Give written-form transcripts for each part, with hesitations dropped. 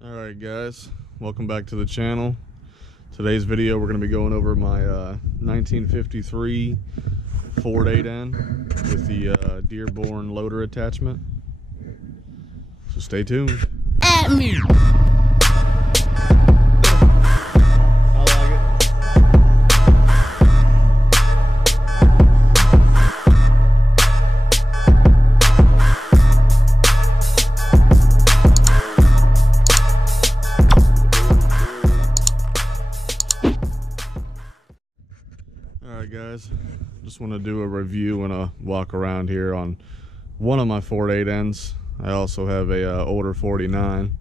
Alright guys, welcome back to the channel. Today's video we're going to be going over my 1953 Ford 8N with the Dearborn loader attachment. So stay tuned. At me. Alright guys, just want to do a review and a walk around here on one of my Ford 8Ns. I also have a older 49.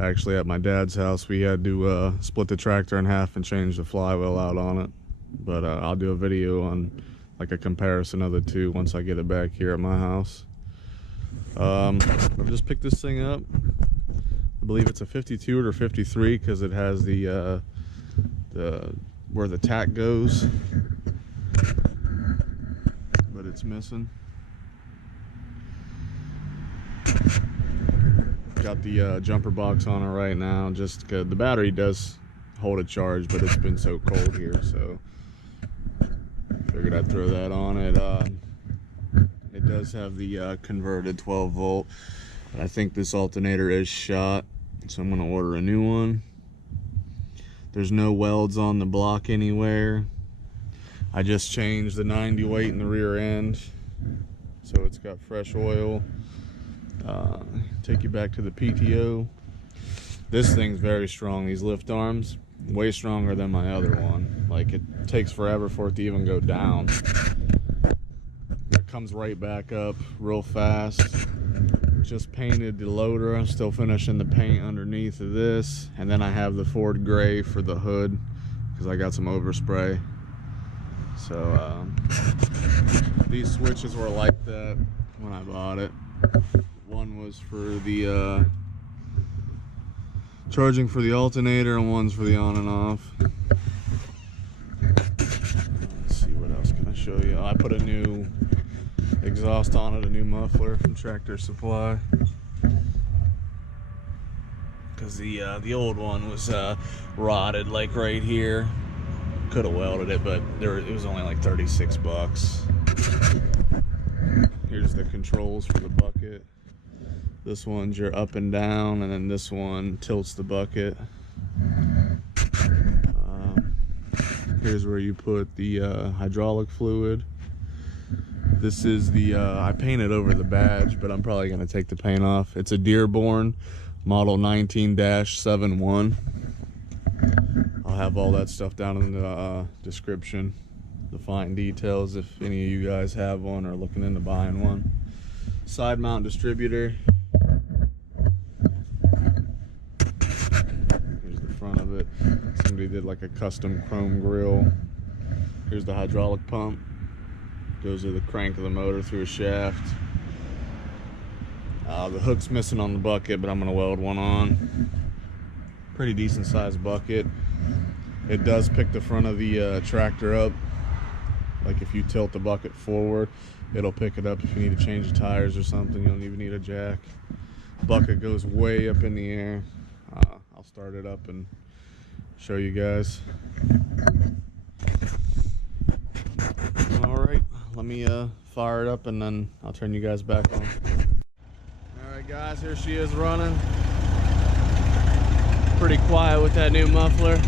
Actually at my dad's house we had to split the tractor in half and change the flywheel out on it. But I'll do a video on like a comparison of the two once I get it back here at my house. I've just picked this thing up. I believe it's a 52 or 53 because it has the where the tack goes, but it's missing. Got the jumper box on it right now, just 'cause the battery does hold a charge, but it's been so cold here, so figured I'd throw that on it. It does have the converted 12 volt. I think this alternator is shot, so I'm gonna order a new one. There's no welds on the block anywhere. I just changed the 90 weight in the rear end, so it's got fresh oil. Take you back to the PTO. This thing's very strong. These lift arms, way stronger than my other one. Like, it takes forever for it to even go down. It comes right back up real fast. Just painted the loader. I'm still finishing the paint underneath of this, and then I have the Ford gray for the hood because I got some overspray. So these switches were like that when I bought it. One was for the charging for the alternator, and one's for the on and off. Let's see, what else can I show you? I put a new exhaust on it, a new muffler from Tractor Supply, because the old one was rotted like right here. Could have welded it, but it was only like 36 bucks. Here's the controls for the bucket. This one's your up and down, and then this one tilts the bucket. Here's where you put the hydraulic fluid. This is the, I painted over the badge, but I'm probably going to take the paint off. It's a Dearborn model 19-71. I'll have all that stuff down in the description, the fine details, if any of you guys have one or looking into buying one. Side mount distributor. Here's the front of it. Somebody did like a custom chrome grill. Here's the hydraulic pump. Goes to the crank of the motor through a shaft. The hook's missing on the bucket, but I'm gonna weld one on. Pretty decent sized bucket. It does pick the front of the tractor up. Like if you tilt the bucket forward, it'll pick it up if you need to change the tires or something. You don't even need a jack. Bucket goes way up in the air. I'll start it up and show you guys. All right. Let me fire it up and then I'll turn you guys back on. Alright guys, here she is running. Pretty quiet with that new muffler.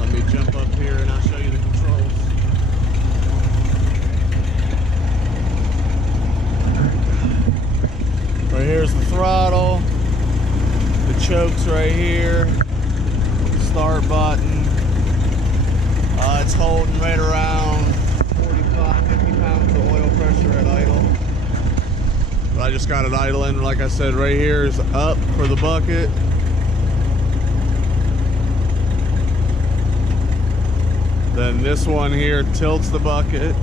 Let me jump up here and I'll show you the controls. Right here's the throttle. The choke's right here. Start button. It's holding right around 45, 50 pounds of oil pressure at idle. But I just got it idling. Like I said, right here is up for the bucket. Then this one here tilts the bucket.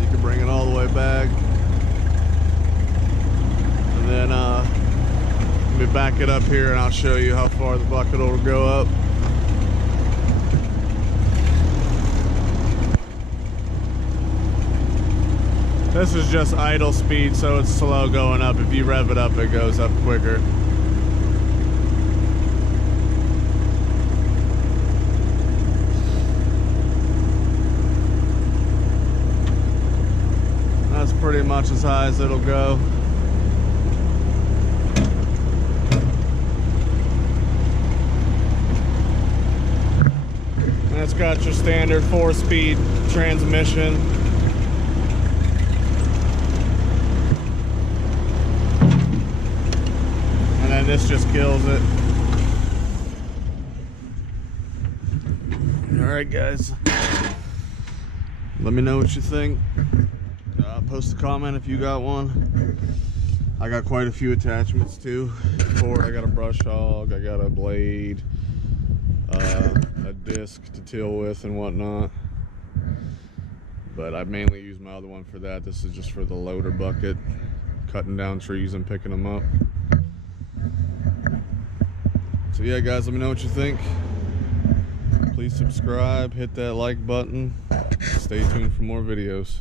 You can bring it all the way back. And then let me back it up here and I'll show you how far the bucket will go up. This is just idle speed, so it's slow going up. If you rev it up, it goes up quicker. That's pretty much as high as it'll go. And it's got your standard 4-speed transmission. And then this just kills it. Alright guys, let me know what you think. Post a comment if you got one. I got quite a few attachments too for it. I got a brush hog, I got a blade, a disc to till with and whatnot, but I mainly use my other one for that. This is just for the loader bucket, cutting down trees and picking them up. So yeah guys, let me know what you think. Please subscribe, hit that like button, stay tuned for more videos.